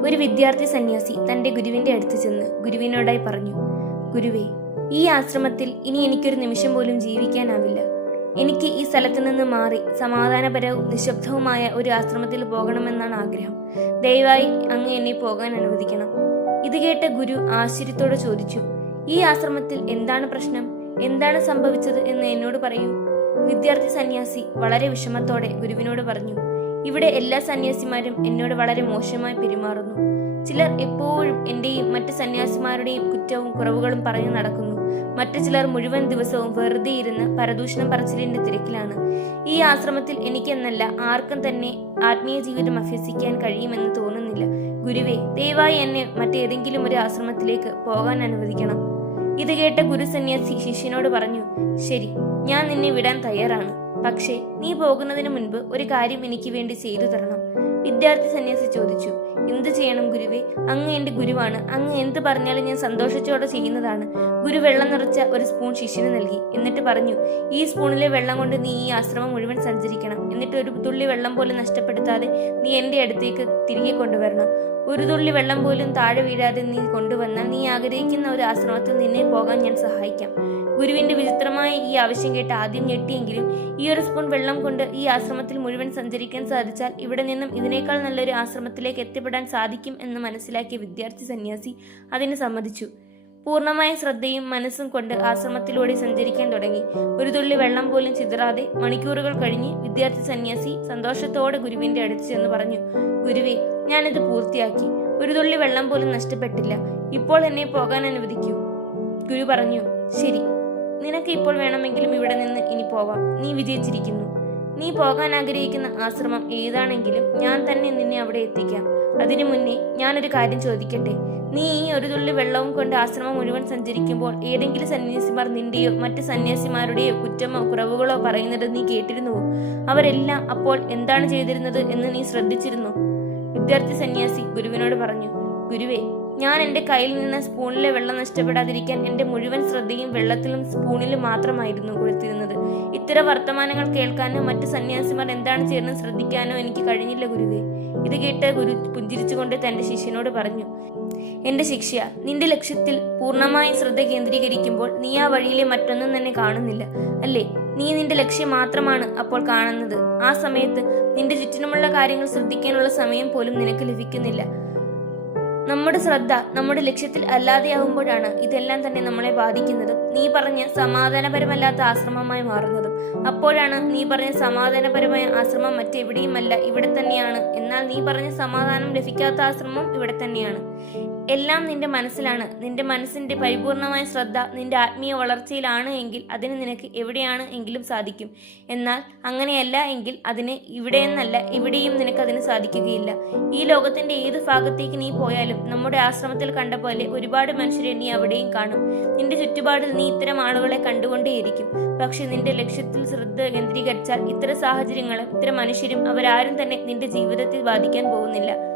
ഒരു വിദ്യാർത്ഥി സന്യാസി തന്റെ ഗുരുവിന്റെ അടുത്ത് ചെന്ന് ഗുരുവിനോടായി പറഞ്ഞു ഗുരുവേ ഈ ആശ്രമത്തിൽ ഇനി എനിക്കൊരു നിമിഷം പോലും ജീവിക്കാനാവില്ല. എനിക്ക് ഈ സ്ഥലത്ത് നിന്ന് മാറി സമാധാനപരവും നിശബ്ദവുമായ ഒരു ആശ്രമത്തിൽ പോകണമെന്നാണ് ആഗ്രഹം. ദയവായി അങ്ങ് എന്നെ പോകാൻ അനുവദിക്കണം. ഇത് കേട്ട ഗുരു ആശ്ചര്യത്തോടെ ചോദിച്ചു ഈ ആശ്രമത്തിൽ എന്താണ് പ്രശ്നം? എന്താണ് സംഭവിച്ചത് എന്ന് എന്നോട് പറയൂ. വിദ്യാർത്ഥി സന്യാസി വളരെ വിഷമത്തോടെ ഗുരുവിനോട് പറഞ്ഞു ഇവിടെ എല്ലാ സന്യാസിമാരും എന്നോട് വളരെ മോശമായി പെരുമാറുന്നു. ചിലർ എപ്പോഴും എന്റെയും മറ്റ് സന്യാസിമാരുടെയും കുറ്റവും കുറവുകളും പറഞ്ഞു നടക്കുന്നു. മറ്റു ചിലർ മുഴുവൻ ദിവസവും വെറുതെ ഇരുന്ന് പരദൂഷണം പറച്ചിലിന്റെ തിരക്കിലാണ്. ഈ ആശ്രമത്തിൽ എനിക്കെന്നല്ല ആർക്കും തന്നെ ആത്മീയ ജീവിതം അഭ്യസിക്കാൻ കഴിയുമെന്ന് തോന്നുന്നില്ല. ഗുരുവെ ദയവായി എന്നെ മറ്റേതെങ്കിലും ഒരു ആശ്രമത്തിലേക്ക് പോകാൻ അനുവദിക്കണം. ഇത് കേട്ട ഗുരു സന്യാസി ശിഷ്യനോട് പറഞ്ഞു ശരി ഞാൻ നിന്നെ വിടാൻ തയ്യാറാണ്. പക്ഷേ നീ പോകുന്നതിന് മുൻപ് ഒരു കാര്യം എനിക്ക് വേണ്ടി ചെയ്തു തരണം. വിദ്യാർത്ഥി സന്യാസി ചോദിച്ചു എന്ത് ചെയ്യണം ഗുരുവേ? അങ്ങ് എന്റെ ഗുരുവാണ്. അങ്ങ് എന്ത് പറഞ്ഞാലും ഞാൻ സന്തോഷത്തോടെ ചെയ്യുന്നതാണ്. ഗുരു വെള്ളം നിറച്ച ഒരു സ്പൂൺ ശിഷ്യന് നൽകി. എന്നിട്ട് പറഞ്ഞു ഈ സ്പൂണിലെ വെള്ളം കൊണ്ട് നീ ഈ ആശ്രമം മുഴുവൻ സഞ്ചരിക്കണം. എന്നിട്ട് ഒരു തുള്ളി വെള്ളം പോലെ നഷ്ടപ്പെടുത്താതെ നീ എന്റെ അടുത്തേക്ക് തിരികെ കൊണ്ടുവരണം. ഒരു തുള്ളി വെള്ളം പോലും താഴെ വീഴാതെ നീ കൊണ്ടുവന്നാൽ നീ ആഗ്രഹിക്കുന്ന ഒരു ആശ്രമത്തിൽ നിന്നെ പോകാൻ ഞാൻ സഹായിക്കാം. ഗുരുവിന്റെ വിചിത്രമായ ഈ ആവശ്യം കേട്ട് ആദ്യം ഞെട്ടിയെങ്കിലും ഈ ഒരു സ്പൂൺ വെള്ളം കൊണ്ട് ഈ ആശ്രമത്തിൽ മുഴുവൻ സഞ്ചരിക്കാൻ സാധിച്ചാൽ ഇവിടെ നിന്നും ഇതിനേക്കാൾ നല്ലൊരു ആശ്രമത്തിലേക്ക് എത്തിപ്പെടാൻ സാധിക്കും എന്ന് മനസ്സിലാക്കിയ വിദ്യാർത്ഥി സന്യാസി അതിന് സമ്മതിച്ചു. പൂർണമായ ശ്രദ്ധയും മനസ്സും കൊണ്ട് ആശ്രമത്തിലൂടെ സഞ്ചരിക്കാൻ തുടങ്ങി. ഒരു തുള്ളി വെള്ളം പോലും ചിതറാതെ മണിക്കൂറുകൾ കഴിഞ്ഞ് വിദ്യാർത്ഥി സന്യാസി സന്തോഷത്തോടെ ഗുരുവിന്റെ അടുത്ത് ചെന്ന് പറഞ്ഞു ഗുരുവെ ഞാനിത് പൂർത്തിയാക്കി. ഒരു തുള്ളി വെള്ളം പോലും നഷ്ടപ്പെട്ടില്ല. ഇപ്പോൾ എന്നെ പോകാൻ അനുവദിക്കൂ. ഗുരു പറഞ്ഞു ശരി. നിനക്ക് ഇപ്പോൾ വേണമെങ്കിലും ഇവിടെ നിന്ന് ഇനി പോവാം. നീ വിജയിച്ചിരിക്കുന്നു. നീ പോകാൻ ആഗ്രഹിക്കുന്ന ആശ്രമം ഏതാണെങ്കിലും ഞാൻ തന്നെ നിന്നെ അവിടെ എത്തിക്കാം. അതിനു മുന്നേ ഞാനൊരു കാര്യം ചോദിക്കട്ടെ? നീ ഈ ഒരു തുള്ളി വെള്ളവും കൊണ്ട് ആശ്രമം മുഴുവൻ സഞ്ചരിക്കുമ്പോൾ ഏതെങ്കിലും സന്യാസിമാർ നിന്റെയോ മറ്റ് സന്യാസിമാരുടെയോ കുറ്റമോ കുറവുകളോ പറയുന്നത് നീ കേട്ടിരുന്നുവോ? അവരെല്ലാം അപ്പോൾ എന്താണ് ചെയ്തിരുന്നത് എന്ന് നീ ശ്രദ്ധിച്ചിരുന്നു? വിദ്യാർത്ഥി സന്യാസി ഗുരുവിനോട് പറഞ്ഞു ഗുരുവേ ഞാൻ എന്റെ കയ്യിൽ നിന്ന് സ്പൂണിലെ വെള്ളം നഷ്ടപ്പെടാതിരിക്കാൻ എന്റെ മുഴുവൻ ശ്രദ്ധയും വെള്ളത്തിലും സ്പൂണിലും മാത്രമായിരുന്നു കൊടുത്തിരുന്നത്. ഇത്തരം വർത്തമാനങ്ങൾ കേൾക്കാനോ മറ്റ് സന്യാസിമാർ എന്താണ് ചെയ്യുന്നത് ശ്രദ്ധിക്കാനോ എനിക്ക് കഴിഞ്ഞില്ല ഗുരുവേ. ഇത് കേട്ട് ഗുരു പുഞ്ചിരിച്ചുകൊണ്ട് തന്റെ ശിഷ്യനോട് പറഞ്ഞു എന്റെ ശിക്ഷ. നിന്റെ ലക്ഷ്യത്തിൽ പൂർണമായി ശ്രദ്ധ കേന്ദ്രീകരിക്കുമ്പോൾ നീ ആ വഴിയിലെ മറ്റൊന്നും തന്നെ കാണുന്നില്ല അല്ലേ? നീ നിന്റെ ലക്ഷ്യം മാത്രമാണ് അപ്പോൾ കാണുന്നത്. ആ സമയത്ത് നിന്റെ ചുറ്റിനുമുള്ള കാര്യങ്ങൾ ശ്രദ്ധിക്കാനുള്ള സമയം പോലും നിനക്ക് ലഭിക്കുന്നില്ല. നമ്മുടെ ശ്രദ്ധ നമ്മുടെ ലക്ഷ്യത്തിൽ അല്ലാതെയാവുമ്പോഴാണ് ഇതെല്ലാം തന്നെ നമ്മളെ ബാധിക്കുന്നതും നീ പറഞ്ഞ സമാധാനപരമല്ലാത്ത ആശ്രമമായി മാറുന്നതും. അപ്പോഴാണ് നീ പറഞ്ഞ സമാധാനപരമായ ആശ്രമം മറ്റെവിടെയുമല്ല ഇവിടെ തന്നെയാണ്. എന്നാൽ നീ പറഞ്ഞ സമാധാനം ലഭിക്കാത്ത ആശ്രമം ഇവിടെ തന്നെയാണ്. എല്ലാം നിന്റെ മനസ്സിലാണ്. നിന്റെ മനസ്സിന്റെ പരിപൂർണമായ ശ്രദ്ധ നിന്റെ ആത്മീയ വളർച്ചയിലാണ് എങ്കിൽ അതിന് നിനക്ക് എവിടെയാണ് എങ്കിലും സാധിക്കും. എന്നാൽ അങ്ങനെയല്ല എങ്കിൽ അതിന് ഇവിടെയെന്നല്ല എവിടെയും നിനക്ക് അതിന് സാധിക്കുകയില്ല. ഈ ലോകത്തിന്റെ ഏത് ഭാഗത്തേക്ക് നീ പോയാലും നമ്മുടെ ആശ്രമത്തിൽ കണ്ട പോലെ ഒരുപാട് മനുഷ്യരെ നീ അവിടെയും കാണും. നിന്റെ ചുറ്റുപാടിൽ നീ ഇത്തരം ആളുകളെ കണ്ടുകൊണ്ടേയിരിക്കും. പക്ഷെ നിന്റെ ലക്ഷ്യത്തിൽ ശ്രദ്ധ കേന്ദ്രീകരിച്ചാൽ ഇത്തരം സാഹചര്യങ്ങളും ഇത്തരം മനുഷ്യരും അവരാരും തന്നെ നിന്റെ ജീവിതത്തിൽ ബാധിക്കാൻ പോകുന്നില്ല.